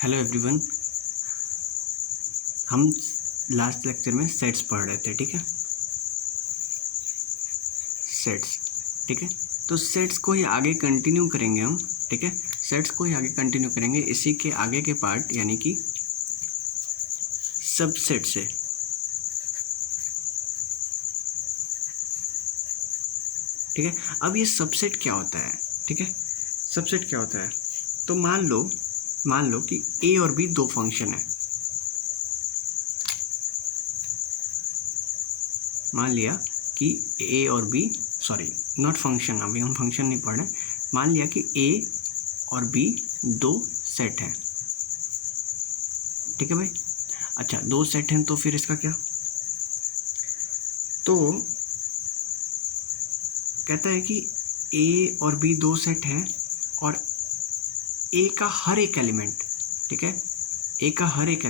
Hello everyone. हम last lecture में sets पढ़ रहे थे, ठीक है। सेट्स, ठीक है। तो सेट्स को ही आगे कंटिन्यू करेंगे हम, ठीक है। सेट्स को ही आगे कंटिन्यू करेंगे, इसी के आगे के पार्ट यानी कि सबसेट से, ठीक है। अब ये सबसेट क्या होता है, ठीक है। सबसेट क्या होता है, तो मान लो कि ए और बी दो फंक्शन है। मान लिया कि ए और बी, सॉरी नॉट फंक्शन, अभी हम फंक्शन नहीं पढ़ रहे। मान लिया कि ए और बी दो सेट हैं, ठीक है भाई। अच्छा, दो सेट हैं तो फिर इसका क्या, तो कहता है कि ए और बी दो सेट हैं और ए का हर एक एलिमेंट, ठीक है, ए का हर एक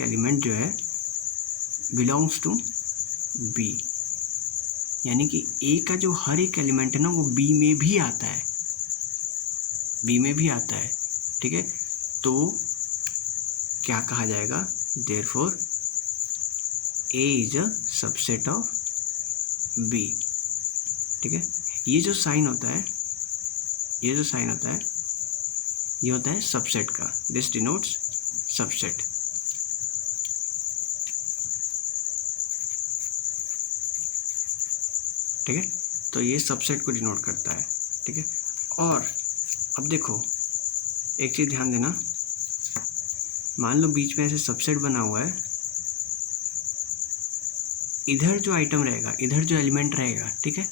एलिमेंट जो है बिलोंग्स टू बी, यानी कि ए का जो हर एक एलिमेंट है ना वो बी में भी आता है, ठीक है। तो क्या कहा जाएगा, therefore A is a subset of B, ठीक है। ये जो साइन होता है ये होता है सबसेट का, दिस डिनोट्स सबसेट, ठीक है। तो ये सबसेट को डिनोट करता है, ठीक है। और अब देखो एक चीज़ ध्यान देना, मान लो बीच में ऐसे सबसेट बना हुआ है, इधर जो आइटम रहेगा, इधर जो एलिमेंट रहेगा, ठीक है,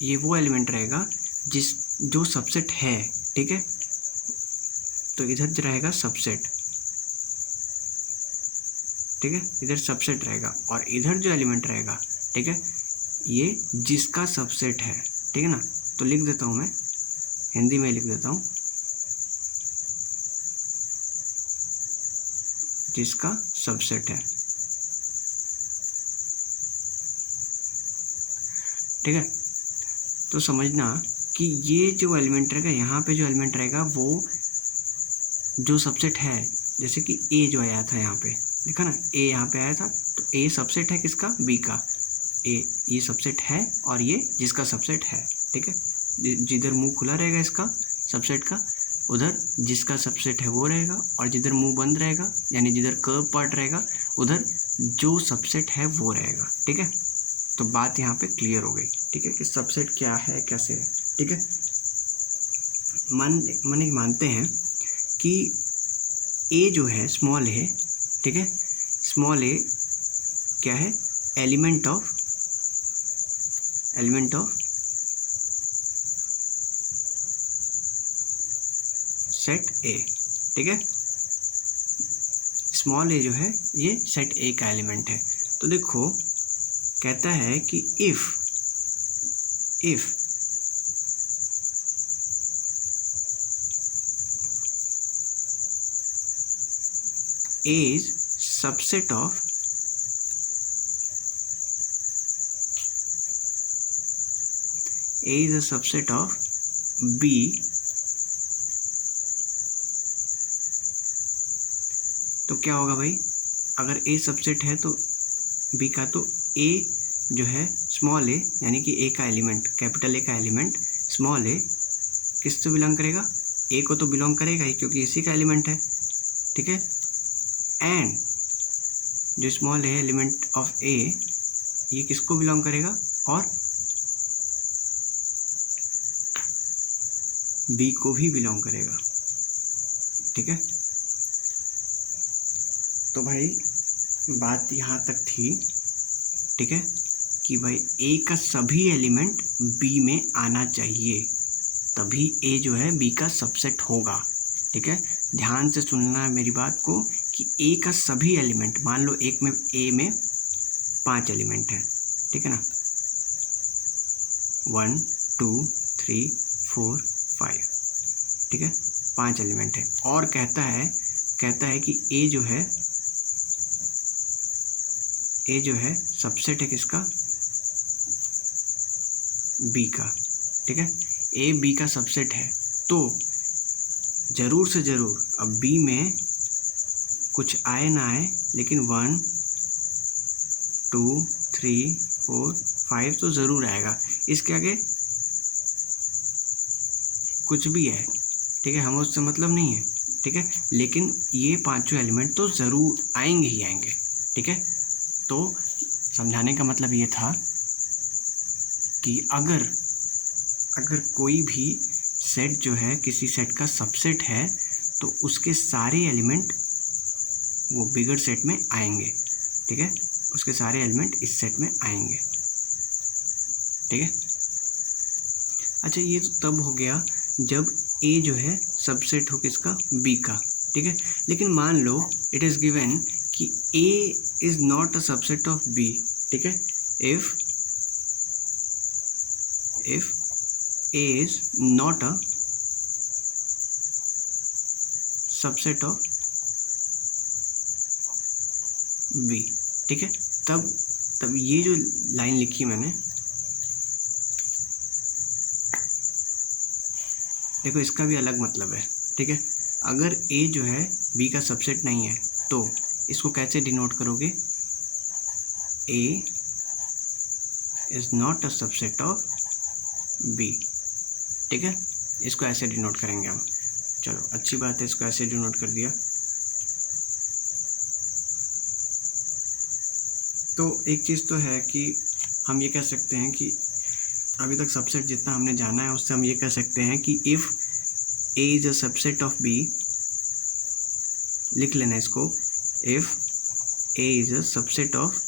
ये वो एलिमेंट रहेगा जो सबसेट है, ठीक है। तो इधर जो रहेगा सबसेट, ठीक है, इधर सबसेट रहेगा और इधर जो एलिमेंट रहेगा, ठीक है, ये जिसका सबसेट है, ठीक है ना। तो लिख देता हूँ मैं, हिंदी में लिख देता हूँ, जिसका सबसेट है, ठीक है। तो समझना कि ये जो एलिमेंट रहेगा, यहाँ पे जो एलिमेंट रहेगा वो जो सबसेट है, जैसे कि ए जो आया था यहाँ पे, देखा ना, ए यहाँ पे आया था, तो ए सबसेट है किसका, बी का। ये सबसेट है और ये जिसका सबसेट है, ठीक है। जिधर मुंह खुला रहेगा इसका सबसेट का, उधर जिसका सबसेट है वो रहेगा, और जिधर मुंह बंद रहेगा यानी जिधर कर्व पार्ट रहेगा उधर जो सबसेट है वो रहेगा, ठीक है। तो बात यहाँ पे क्लियर हो गई, ठीक है, कि सबसेट क्या है, कैसे है, ठीक है। मानते हैं कि ए जो है स्मॉल है, ठीक है, स्मॉल ए क्या है, एलिमेंट ऑफ सेट ए, ठीक है। स्मॉल ए जो है ये सेट ए का एलिमेंट है। तो देखो कहता है कि if A is subset of B, तो क्या होगा भाई, अगर A सबसेट है तो B का, तो A जो है स्मॉल ए यानी कि A का एलिमेंट, कैपिटल A का एलिमेंट स्मॉल ए किससे बिलोंग करेगा, A को तो बिलोंग करेगा ही क्योंकि इसी का एलिमेंट है, ठीक है। एंड जो स्मॉल है एलिमेंट ऑफ ए, ये किसको बिलोंग करेगा, और बी को भी बिलोंग करेगा, ठीक है। तो भाई बात यहाँ तक थी, ठीक है, कि भाई ए का सभी एलिमेंट बी में आना चाहिए, तभी ए जो है बी का सबसेट होगा, ठीक है। ध्यान से सुनना है मेरी बात को, कि ए का सभी एलिमेंट, मान लो ए में 5 एलिमेंट हैं, ठीक है ना, 1 2 3 4 5, ठीक है, 5 एलिमेंट है। और कहता है कि ए जो है ए जो है सबसेट है किसका, बी का, ठीक है। ए बी का सबसेट है तो ज़रूर से ज़रूर अब बी में कुछ आए ना आए, लेकिन 1 2 3 4 5 तो ज़रूर आएगा। इसके आगे कुछ भी है, ठीक है, हमें उससे मतलब नहीं है, ठीक है, लेकिन ये पांचों एलिमेंट तो ज़रूर आएंगे ही आएंगे, ठीक है। तो समझाने का मतलब ये था कि अगर कोई भी सेट जो है किसी सेट का सबसेट है तो उसके सारे एलिमेंट वो बिगर सेट में आएंगे, ठीक है, उसके सारे एलिमेंट इस सेट में आएंगे, ठीक है। अच्छा, ये तो तब हो गया जब ए जो है सबसेट हो किसका, बी का, ठीक है। लेकिन मान लो इट इज़ गिवन कि A is not a subset of B, ठीक है। If A is not a subset of B, ठीक है। तब ये जो लाइन लिखी मैंने, देखो इसका भी अलग मतलब है, ठीक है। अगर ए जो है बी का सबसेट नहीं है तो इसको कैसे डिनोट करोगे, A is not a subset of B, ठीक है। इसको ऐसे डिनोट करेंगे हम। चलो अच्छी बात है, इसको ऐसे डिनोट कर दिया। तो एक चीज़ तो है कि हम ये कह सकते हैं कि अभी तक सबसेट जितना हमने जाना है उससे हम ये कह सकते हैं कि if A is a subset of B, लिख लेना इसको, if A is a subset of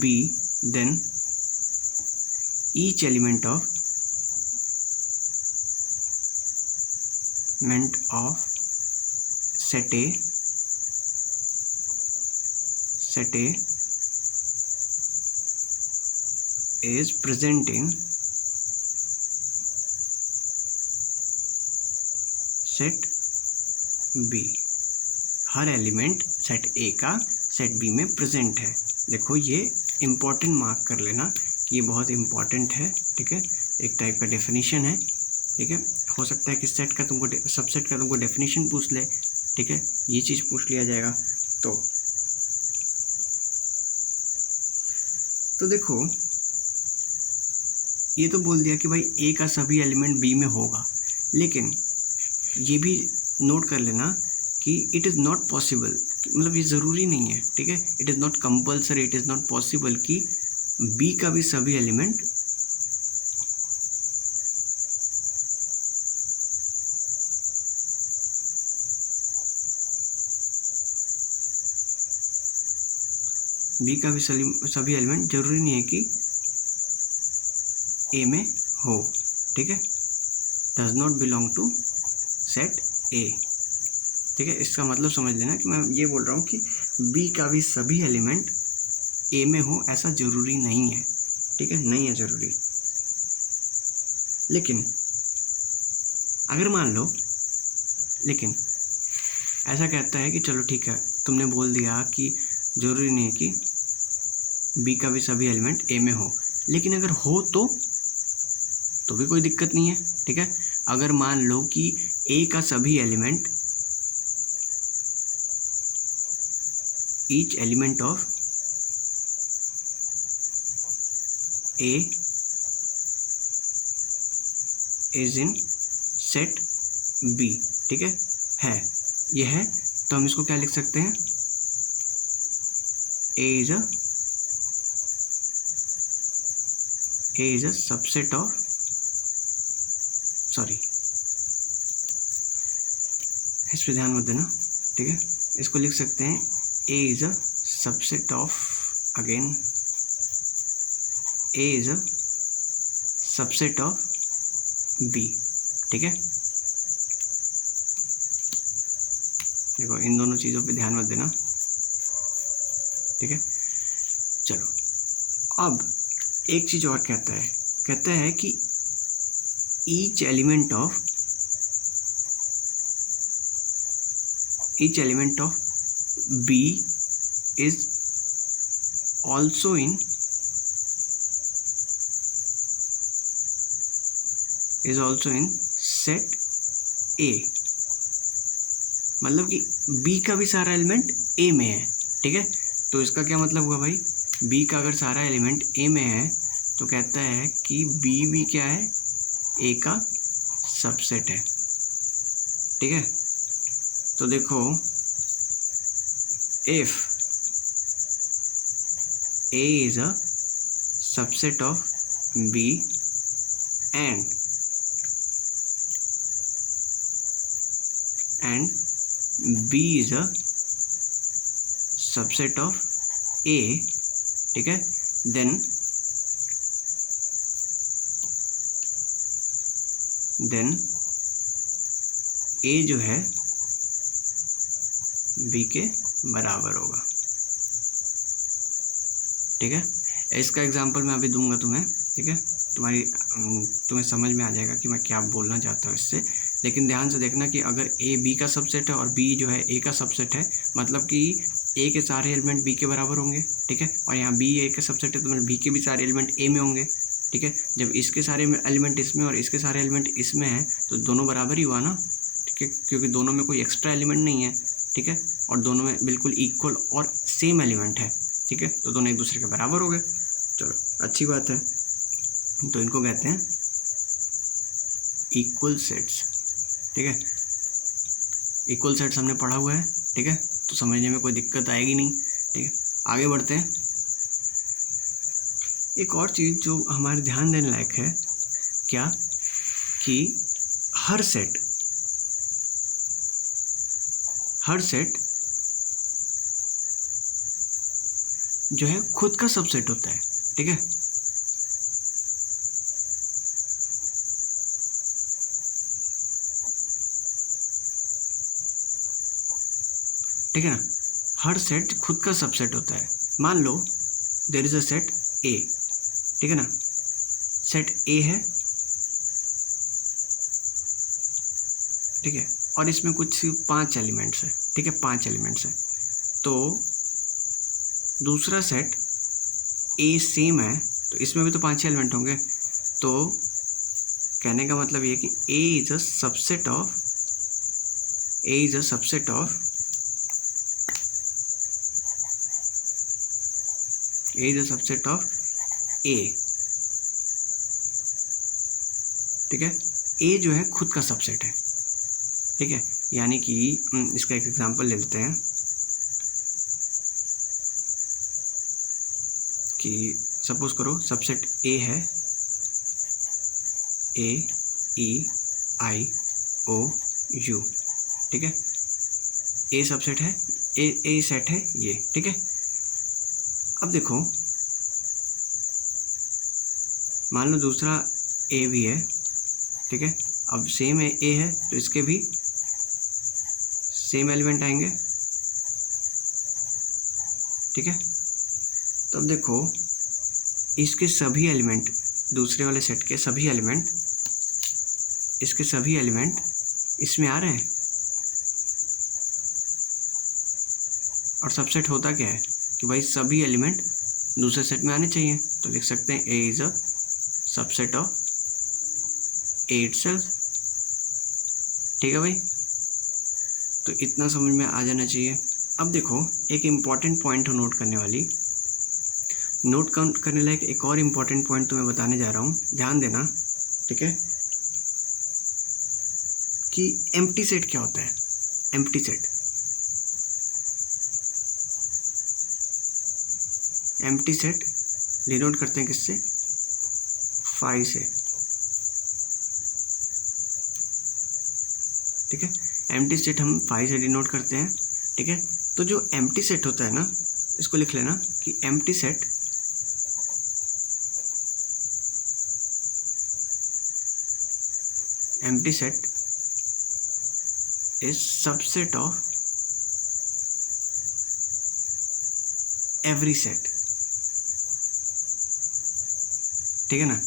B, then each element of set A is present in set B। Her element set ए का सेट बी में प्रेजेंट है। देखो ये important mark कर लेना कि ये बहुत इम्पॉर्टेंट है, ठीक है, एक टाइप का डेफिनेशन है, ठीक है। हो सकता है कि सेट का तुमको सबसेट का तुमको डेफिनेशन पूछ ले, ठीक है, ये चीज़ पूछ लिया जाएगा। तो देखो ये तो बोल दिया कि भाई ए का सभी एलिमेंट बी में होगा, लेकिन ये भी नोट कर लेना कि इट इज़ नॉट पॉसिबल, मतलब ये ज़रूरी नहीं है, ठीक है, it is not compulsory, it is not possible कि बी का भी सभी एलिमेंट सभी एलिमेंट जरूरी नहीं है कि ए में हो, ठीक है, does not belong to set A, ठीक है। इसका मतलब समझ लेना कि मैं ये बोल रहा हूँ कि बी का भी सभी एलिमेंट ए में हो ऐसा ज़रूरी नहीं है, ठीक है, नहीं है ज़रूरी। लेकिन अगर मान लो, लेकिन ऐसा कहता है कि चलो ठीक है, तुमने बोल दिया कि ज़रूरी नहीं है कि बी का भी सभी एलिमेंट ए में हो, लेकिन अगर हो तो भी कोई दिक्कत नहीं है, ठीक है। अगर मान लो कि ए का सभी element, each element of A is in set B, ठीक है, ये है, तो हम इसको क्या लिख सकते हैं, A is a subset of, sorry इस पे ध्यान मत देना, ठीक है, इसको लिख सकते हैं A is a subset of, again A is a subset of B, ठीक है। देखो इन दोनों चीज़ों पे ध्यान मत देना, ठीक है। चलो अब एक चीज़ और कहता है कि each element of each element of B is also in set A, मतलब कि B का भी सारा एलिमेंट A में है, ठीक है। तो इसका क्या मतलब हुआ भाई, B का अगर सारा एलिमेंट A में है तो कहता है कि B भी क्या है, A का सबसेट है, ठीक है। तो देखो, if A is a subset of B and B is a subset of A, ठीक है, then A जो है B के बराबर होगा, ठीक है। इसका एग्जांपल मैं अभी दूंगा तुम्हें, ठीक है, तुम्हें समझ में आ जाएगा कि मैं क्या बोलना चाहता हूँ इससे। लेकिन ध्यान से देखना कि अगर A B का सबसेट है और B जो है A का सबसेट है, मतलब कि A के सारे एलिमेंट B के बराबर होंगे, ठीक है, और यहाँ B A का सबसेट है तो मतलब B के भी सारे एलिमेंट A में होंगे, ठीक है। जब इसके सारे एलिमेंट इसमें और इसके सारे एलिमेंट इसमें हैं तो दोनों बराबर ही हुआ ना, ठीक है, क्योंकि दोनों में कोई एक्स्ट्रा एलिमेंट नहीं है, ठीक है, और दोनों में बिल्कुल इक्वल और सेम एलिमेंट है, ठीक है, तो दोनों एक दूसरे के बराबर हो गए। चलो अच्छी बात है, तो इनको कहते हैं इक्वल सेट्स, ठीक है। इक्वल सेट्स हमने पढ़ा हुआ है, ठीक है, तो समझने में कोई दिक्कत आएगी नहीं, ठीक है। आगे बढ़ते हैं। एक और चीज़ जो हमारे ध्यान देने लायक है, क्या कि हर सेट जो है खुद का सबसेट होता है, ठीक है। ठीक है ना, हर सेट खुद का सबसेट होता है। मान लो there is a set A, ठीक है ना, सेट ए है, ठीक है, और इसमें कुछ 5 एलिमेंट्स है, ठीक है, 5 एलिमेंट्स है। तो दूसरा सेट ए सेम है तो इसमें भी तो 5 एलिमेंट होंगे। तो कहने का मतलब ये कि A is a subset of A, ठीक है। ए जो है खुद का सबसेट है, ठीक है, यानी कि इसका एक एग्जांपल ले लेते हैं कि सपोज करो सबसेट ए है AEIOU, ठीक है, ए सबसेट है, ए सेट है ये, ठीक है। अब देखो मान लो दूसरा ए भी है, ठीक है, अब सेम ए है तो इसके भी सेम एलिमेंट आएंगे, ठीक है। तो अब देखो इसके सभी एलिमेंट, दूसरे वाले सेट के सभी एलिमेंट, इसके सभी एलिमेंट इसमें आ रहे हैं, और सबसेट होता क्या है कि भाई सभी एलिमेंट दूसरे सेट में आने चाहिए, तो लिख सकते हैं A is a subset of A itself, ठीक है भाई। तो इतना समझ में आ जाना चाहिए। अब देखो एक इम्पॉर्टेंट पॉइंट हो नोट करने लायक एक और इम्पॉर्टेंट पॉइंट तुम्हें बताने जा रहा हूँ, ध्यान देना, ठीक है, कि एम्प्टी सेट क्या होता है। एम्प्टी सेट डिनोट करते हैं किससे, फाई से, ठीक है, एम्प्टी सेट हम फाई से डिनोट करते हैं, ठीक है। तो जो एम्प्टी सेट होता है ना, इसको लिख लेना कि empty set is subset of every set, ठीक है ना।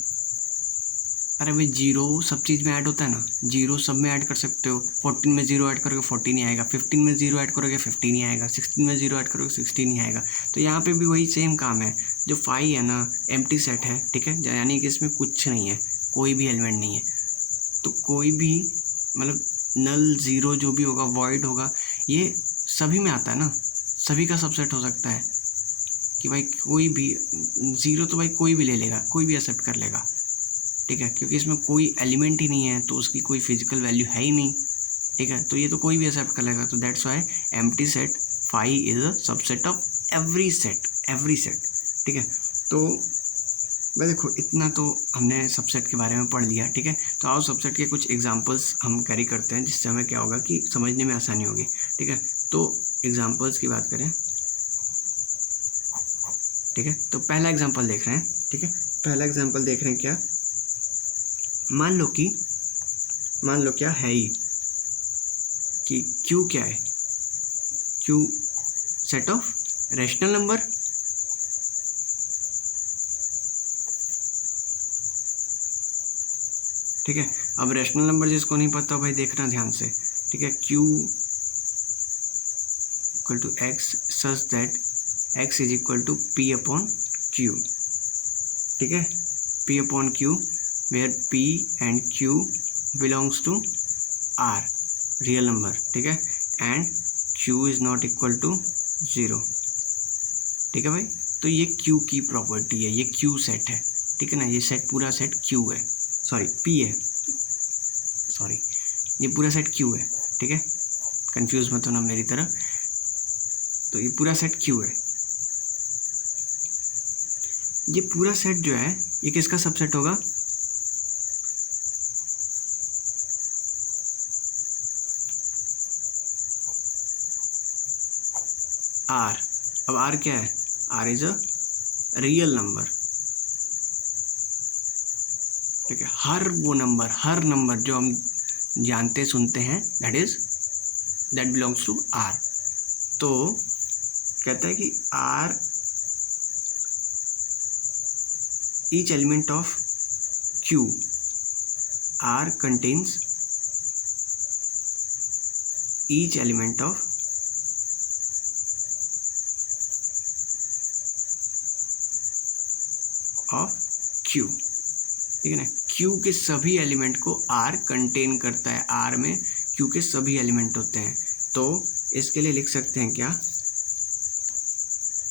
अरे भाई जीरो सब चीज़ में ऐड होता है ना, जीरो सब में ऐड कर सकते हो। 14 में जीरो ऐड करोगे 14 ही आएगा, 15 में जीरो ऐड करोगे 15 ही आएगा, 16 में जीरो ऐड करोगे 16 ही आएगा। तो यहाँ पे भी वही सेम काम है। जो 5 है ना एम्प्टी सेट है, ठीक है, यानी कि इसमें कुछ नहीं है, कोई भी एलिमेंट नहीं है। तो कोई भी मतलब नल जीरो जो भी होगा, वॉइड होगा, ये सभी में आता है ना, सभी का सबसेट हो सकता है कि भाई कोई भी ज़ीरो तो भाई कोई भी ले लेगा, कोई भी एक्सेप्ट कर लेगा, ठीक है, क्योंकि इसमें कोई एलिमेंट ही नहीं है तो उसकी कोई फिजिकल वैल्यू है ही नहीं, ठीक है, तो ये तो कोई भी एक्सेप्ट कर लेगा। तो that's why empty set phi is a subset of every set, ठीक है। तो भाई देखो इतना तो हमने सबसेट के बारे में पढ़ लिया, ठीक है। तो आओ सबसेट के कुछ एग्जांपल्स हम कैरी करते हैं, जिससे हमें क्या होगा कि समझने में आसानी होगी, ठीक है। तो एग्जांपल्स की बात करें, ठीक है, तो पहला एग्जांपल देख रहे हैं, ठीक है। पहला एग्जांपल देख रहे हैं क्या, मान लो क्या है ही कि Q क्या है, Q set of rational number, ठीक है। अब रैशनल नंबर जिसको नहीं पता भाई देखना ध्यान से, ठीक है। Q equal to X such that x is equal to P upon Q, ठीक है, P upon Q where P and Q belongs to R real number, ठीक है, and Q is not equal to 0, ठीक है भाई। तो ये Q की प्रॉपर्टी है, ये Q सेट है, ठीक है ना, ये सेट पूरा सेट Q है, सॉरी P है, सॉरी ये पूरा सेट Q है, ठीक है, कंफ्यूज मत होना मेरी तरह। तो ये पूरा सेट Q है, ये पूरा सेट जो है ये किसका सबसेट होगा, R। अब R क्या है, R is a real number, ठीक है, हर नंबर जो हम जानते सुनते हैं दैट बिलोंग्स टू R। तो कहता है कि R each element of Q, R contains each element of Q, ठीक है ना, Q के सभी एलिमेंट को R कंटेन करता है, R में Q के सभी एलिमेंट होते हैं। तो इसके लिए लिख सकते हैं क्या,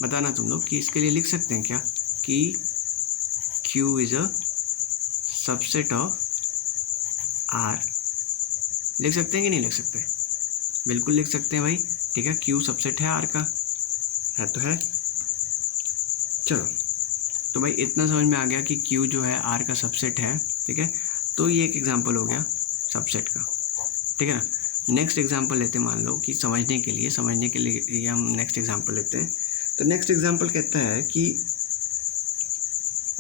बताना तुम लोग, कि इसके लिए लिख सकते हैं क्या कि Q is a subset of R, लिख सकते हैं कि नहीं लिख सकते, बिल्कुल लिख सकते हैं भाई, ठीक है, Q सबसेट है R का, है तो है। चलो तो भाई इतना समझ में आ गया कि Q जो है R का सबसेट है, ठीक है। तो ये एक एग्जांपल हो गया सबसेट का, ठीक है ना। नेक्स्ट एग्जांपल लेते हैं, मान लो कि समझने के लिए हम नेक्स्ट एग्जांपल लेते हैं। तो नेक्स्ट एग्जांपल कहता है कि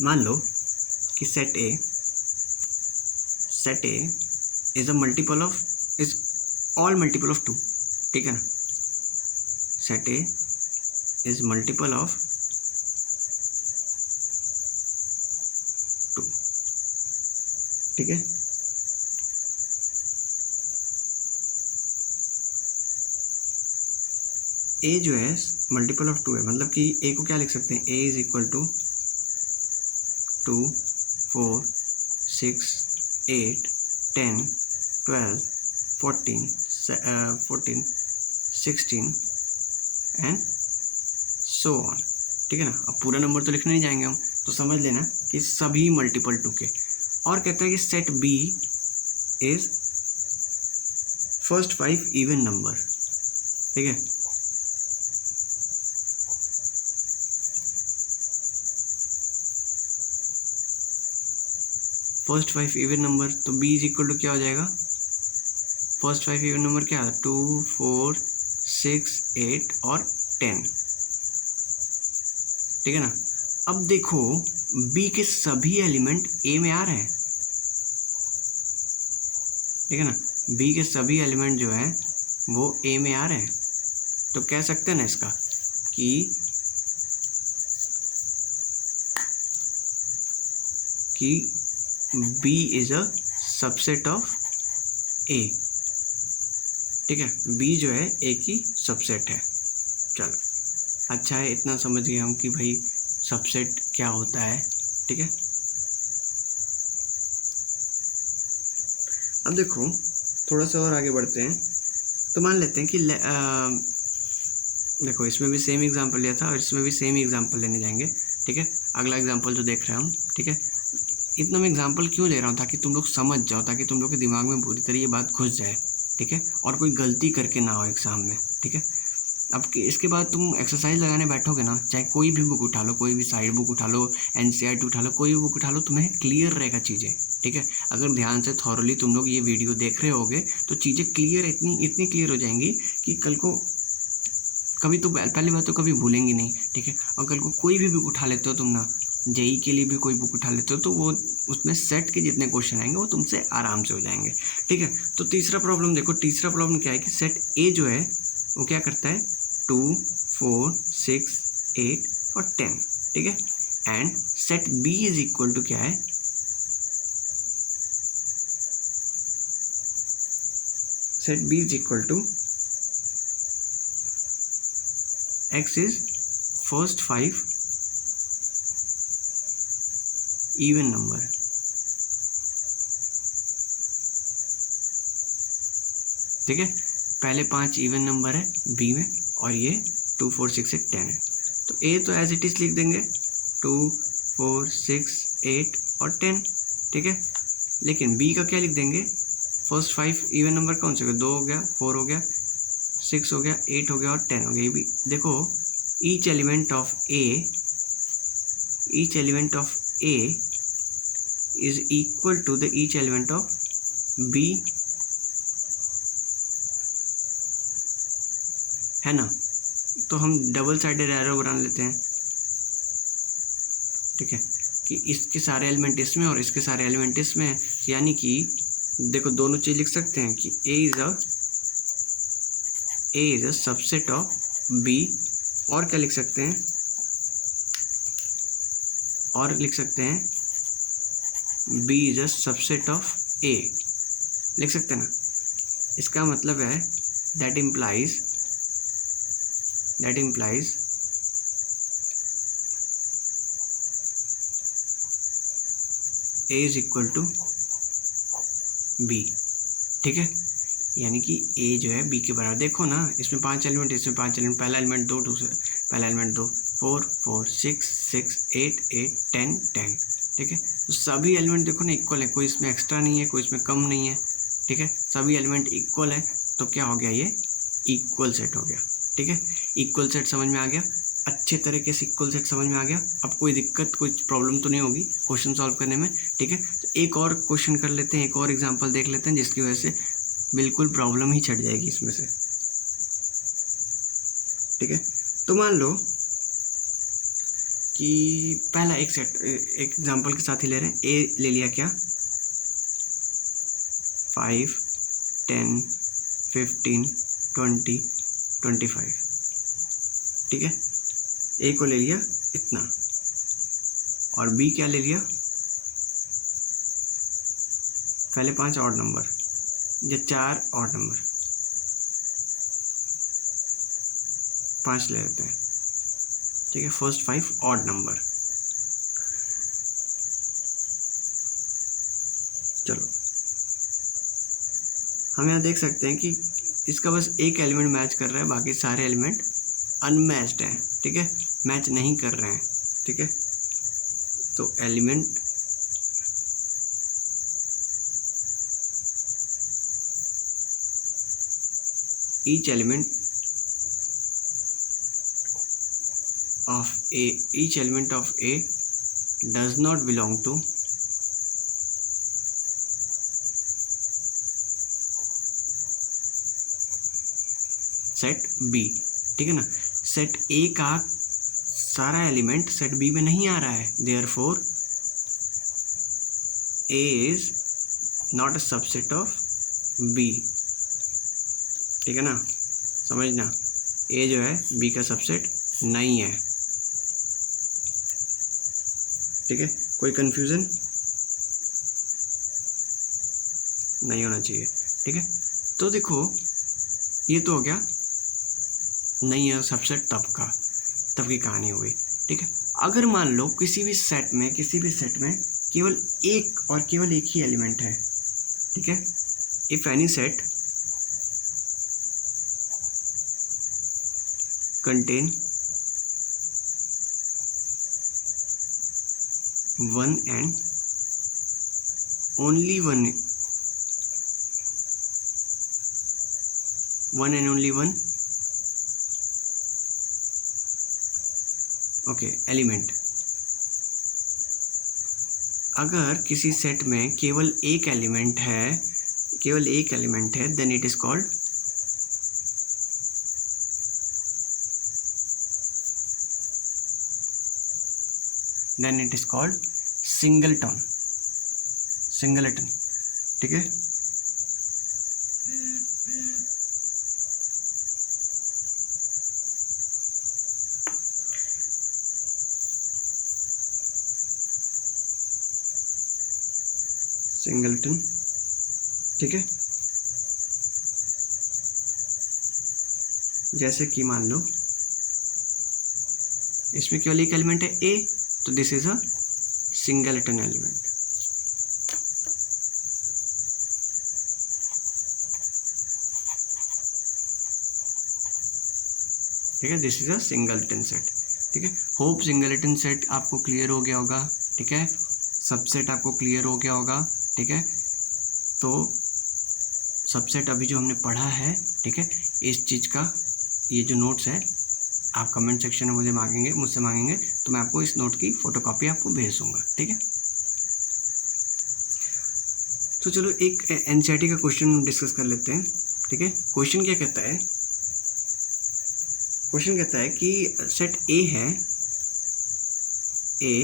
मान लो कि set A is a multiple of is all multiple of 2, ठीक है ना, set A is multiple of 2, ठीक है। ए जो है मल्टीपल ऑफ 2 है, मतलब कि ए को क्या लिख सकते हैं, A is equal to 2 4 6 8 10 12 14 16 and so on, ठीक है ना। अब पूरा नंबर तो लिखने नहीं जाएंगे हम, तो समझ लेना कि सभी मल्टीपल 2 के। और कहता है कि set B is first 5 even number, ठीक है, फर्स्ट 5 इवन नंबर। तो b इज इक्वल टू क्या हो जाएगा, फर्स्ट 5 इवन नंबर क्या है, 2 4 6 8 और 10, ठीक है ना। अब देखो b के सभी एलिमेंट a में आ रहे हैं, ठीक है ना, b के सभी एलिमेंट जो है वो a में आ रहे हैं। तो कह सकते हैं ना इसका कि B is a subset of A. ठीक है, बी जो है ए की सबसेट है। चलो अच्छा है, इतना समझ गए हम कि भाई सबसेट क्या होता है। ठीक है, अब देखो थोड़ा सा और आगे बढ़ते हैं। तो मान लेते हैं कि देखो इसमें भी सेम एग्जांपल लिया था और इसमें भी सेम एग्जांपल लेने जाएंगे। ठीक है, अगला एग्जांपल जो देख रहे हैं हम। ठीक है, इतना मैं एग्जांपल क्यों ले रहा हूँ, ताकि तुम लोग समझ जाओ, ताकि तुम लोग के दिमाग में पूरी तरह ये बात घुस जाए। ठीक है, और कोई गलती करके ना हो एग्जाम में। ठीक है, अब इसके बाद तुम एक्सरसाइज लगाने बैठोगे ना, चाहे कोई भी बुक उठा लो, कोई भी साइड बुक उठा लो, एनसीईआरटी उठा लो, कोई भी बुक उठा लो, तुम्हें क्लियर रहेगा चीज़ें। ठीक है, अगर ध्यान से थॉरली तुम लोग ये वीडियो देख रहे होगे तो चीज़ें क्लियर, इतनी क्लियर हो जाएंगी कि कल को कभी तो पहली बात तो कभी भूलेंगे नहीं। ठीक है, और कल को कोई भी बुक उठा लेते हो तुम ना, जेई के लिए भी कोई बुक उठा लेते हो, तो वो उसमें सेट के जितने क्वेश्चन आएंगे वो तुमसे आराम से हो जाएंगे। ठीक है, तो तीसरा प्रॉब्लम देखो, तीसरा प्रॉब्लम क्या है कि सेट ए जो है वो क्या करता है, 2, 4, 6, 8 और 10। ठीक है, and set B is equal to क्या है, set B is equal to x is first 5 even number। ठीक है, पहले 5 इवन नंबर है बी में और ये 2, 4, 6, 8, 10 है। तो ए तो एज इट इज लिख देंगे 2, 4, 6, 8 और 10। ठीक है, लेकिन बी का क्या लिख देंगे, फर्स्ट 5 इवन नंबर कौन से हो गया, 2 हो गया, 4 हो गया, 6 हो गया, 8 हो गया और 10 हो गया। ये भी देखो, each element of A is equal to the each element of B, है ना। तो हम डबल साइडेड एरो बना लेते हैं। ठीक है, कि इसके सारे एलिमेंट इसमें और इसके सारे एलिमेंट इसमें, यानी कि देखो दोनों चीज लिख सकते हैं कि A is a subset of B, और क्या लिख सकते हैं, और लिख सकते हैं B is a subset of A, लिख सकते हैं ना। इसका मतलब है that implies A is equal to B. ठीक है, यानी कि ए जो है बी के बराबर। देखो ना, इसमें 5 एलिमेंट, इसमें 5 एलिमेंट, पहला एलिमेंट 2, पहला एलिमेंट 2, 4, 4, 6, 6, 8, 8, 10, 10। ठीक है, तो सभी एलिमेंट देखो ना इक्वल है, कोई इसमें एक्स्ट्रा नहीं है, कोई इसमें कम नहीं है। ठीक है, सभी एलिमेंट इक्वल है, तो क्या हो गया, ये इक्वल सेट हो गया। ठीक है, इक्वल सेट समझ में आ गया, अच्छे तरीके से इक्वल सेट समझ में आ गया। अब कोई दिक्कत, कोई प्रॉब्लम तो नहीं होगी क्वेश्चन सॉल्व करने में। ठीक है, तो एक और क्वेश्चन कर लेते हैं, एक और एग्जांपल देख लेते हैं, जिसकी वजह से बिल्कुल प्रॉब्लम ही छट जाएगी इसमें से। ठीक है, तो मान लो कि पहला एक एग्जांपल के साथ ही ले रहे हैं। ए ले लिया क्या, 5, 10, 15, 20, 25। ठीक है, ए को ले लिया इतना, और बी क्या ले लिया, पहले 5 ऑड नंबर या 4 ऑड नंबर, 5 ले लेते हैं। ठीक है, फर्स्ट 5 ऑड नंबर। चलो हम यहाँ देख सकते हैं कि इसका बस एक एलिमेंट मैच कर रहा है, बाकी सारे एलिमेंट अनमैच्ड हैं। ठीक है, मैच नहीं कर रहे हैं। ठीक है, तो element each element of A does not belong to set B। ठीक है ना, सेट A का सारा एलिमेंट सेट B में नहीं आ रहा है, therefore A is not a subset of B। ठीक है ना, समझना, ए जो है बी का सबसेट नहीं है। ठीक है, कोई कंफ्यूजन? नहीं होना चाहिए। ठीक है, तो देखो ये तो हो गया नहीं है सबसेट तब की कहानी हो गई। ठीक है, अगर मान लो किसी भी सेट में केवल एक ही एलिमेंट है। ठीक है, if any set contain one and only one element. अगर किसी सेट में केवल एक एलिमेंट है then it is called singleton. ठीक है, सिंगलटन। ठीक है, जैसे कि मान लो इसमें केवल एक एलिमेंट है ए, तो this is a singleton element. ठीक है, this is a singleton set. ठीक है, होप सिंगलटन सेट आपको क्लियर हो गया होगा। ठीक है, सबसेट आपको क्लियर हो गया होगा। ठीक है, तो सबसेट अभी जो हमने पढ़ा है, ठीक है, इस चीज़ का ये जो नोट्स है आप कमेंट सेक्शन में मुझसे मांगेंगे तो मैं आपको इस नोट की फोटोकॉपी आपको भेज दूंगा। ठीक है, तो चलो एक एनसीईआरटी का क्वेश्चन डिस्कस कर लेते हैं। ठीक है, क्वेश्चन क्या कहता है? क्वेश्चन कहता है कि सेट ए है A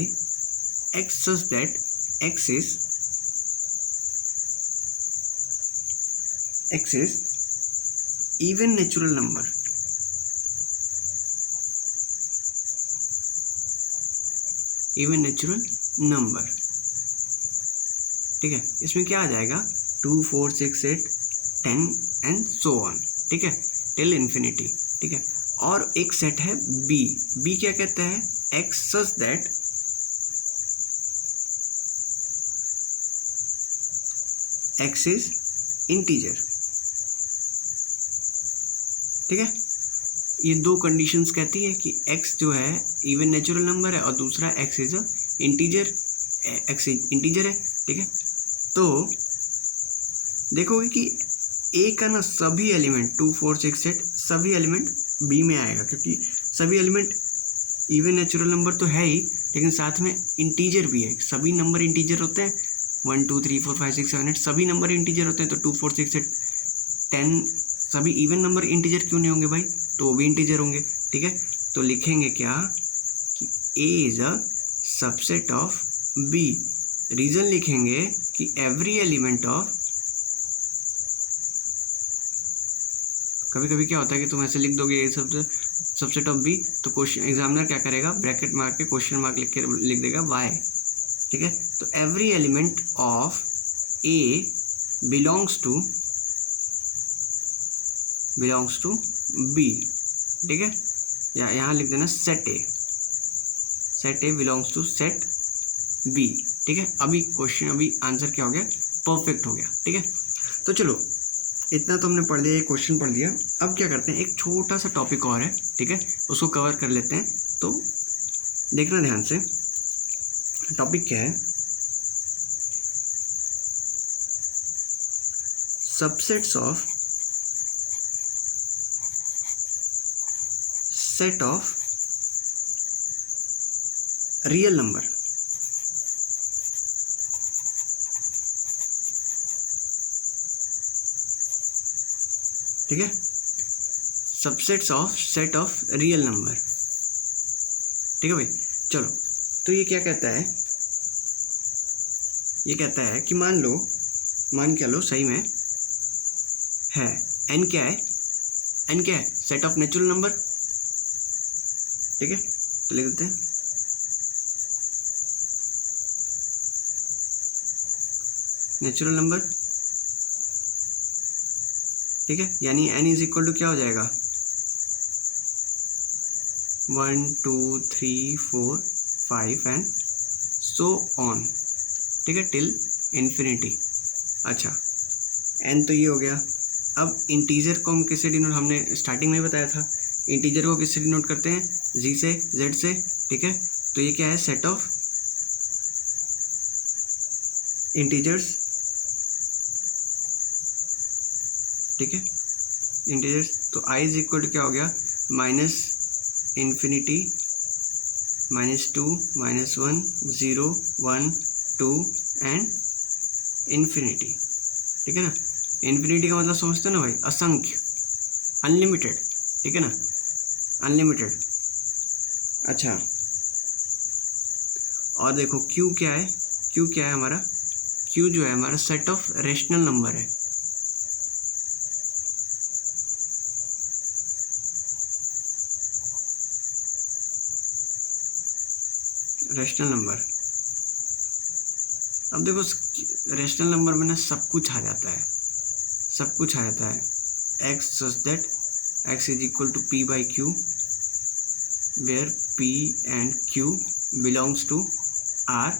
x such that x is even natural number. ठीक है, इसमें क्या आ जाएगा 2 4 6 8 10 एंड सो ऑन। ठीक है, टिल इन्फिनिटी। ठीक है, और एक सेट है बी क्या कहता है? X such that x is integer. ठीक है, ये दो कंडीशंस कहती है कि x जो है इवन नेचुरल नंबर है और दूसरा x इज इंटीजर है। ठीक है, तो देखोगे कि a का ना सभी एलिमेंट 2 4 6 8 सभी एलिमेंट b में आएगा, क्योंकि सभी एलिमेंट इवन नेचुरल नंबर तो है ही, लेकिन साथ में इंटीजर भी है। सभी नंबर इंटीजर होते हैं, 1 2 3 4 5 6 7 8 सभी नंबर इंटीजर होते हैं। तो 2 4 6 8 10 सभी इवन नंबर इंटीजर क्यों नहीं होंगे भाई? तो वो भी इंटीजर होंगे। ठीक है, तो लिखेंगे क्या कि a is a subset of b। Reason लिखेंगे कि एवरी एलिमेंट ऑफ, कभी कभी क्या होता है कि तुम ऐसे लिख दोगे ये सबसेट ऑफ b, तो क्वेश्चन एग्जामिनर क्या करेगा, ब्रैकेट मार के क्वेश्चन मार्क लिख देगा y। ठीक है, तो every element of a belongs to b। ठीक है, या यहाँ लिख देना set A belongs to set b। ठीक है, अभी आंसर क्या हो गया? परफेक्ट हो गया। ठीक है, तो चलो इतना तो हमने पढ़ लिया, ये क्वेश्चन पढ़ लिया। अब क्या करते हैं, एक छोटा सा टॉपिक और है, ठीक है, उसको कवर कर लेते हैं। तो देखना ध्यान से, टॉपिक क्या है? Subsets of set of real number. ठीक है, subsets of set of real number. ठीक है भाई, चलो तो ये क्या कहता है? ये कहता है कि मान क्या लो सही में है n क्या है? n क्या है? Set of natural number. ठीक है, तो लिख देते हैं नेचुरल नंबर। ठीक है, यानी n इज इक्वल टू क्या हो जाएगा 1 2 3 4 5 एंड सो ऑन, ठीक है, टिल इन्फिनिटी। अच्छा n तो ये हो गया। अब इंटीजर को हम किससे डिनोट, हमने स्टार्टिंग में बताया था इंटीजर को किससे डिनोट करते हैं, z से, z से, ठीक है। तो ये क्या है, सेट ऑफ इंटीजर्स, ठीक है, इंटीजर्स। तो i इज इक्वल टू क्या हो गया माइनस इन्फिनिटी -2 -1 0 1 2 एंड इन्फिनिटी, ठीक है ना। इन्फिनिटी का मतलब समझते हो ना भाई, असंख्य, अनलिमिटेड, ठीक है ना, अनलिमिटेड। अच्छा और देखो q क्या है, q क्या है हमारा, q जो है हमारा सेट ऑफ रेशनल नंबर है, रेशनल नंबर। अब देखो रेशनल नंबर में ना सब कुछ आ जाता है, सब कुछ आ जाता है। x such that x is equal to p by q where p and q belongs to r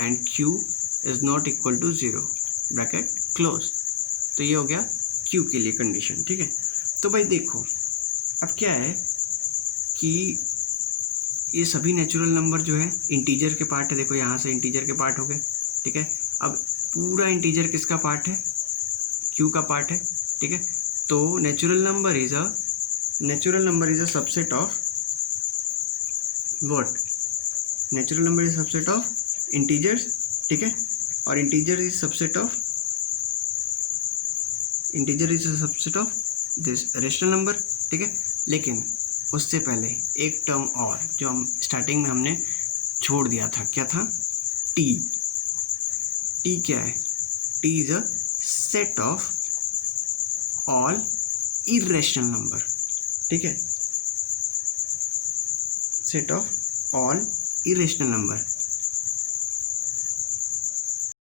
and q is not equal to 0 bracket close. तो ये हो गया q के लिए कंडीशन, ठीक है। तो भाई देखो अब क्या है कि ये सभी नेचुरल नंबर जो है इंटीजर के पार्ट है, देखो यहाँ से इंटीजर के पार्ट हो गए, ठीक है। अब पूरा इंटीजर किसका पार्ट है, q का पार्ट है, ठीक है। तो natural number is a subset of what, natural number is subset of integers, ठीक है। और integer is subset of this rational number, ठीक है। लेकिन उससे पहले एक टर्म और जो हम स्टार्टिंग में हमने छोड़ दिया था, क्या था, t। t क्या है, t is a set of all irrational number, ठीक है, set of all irrational number.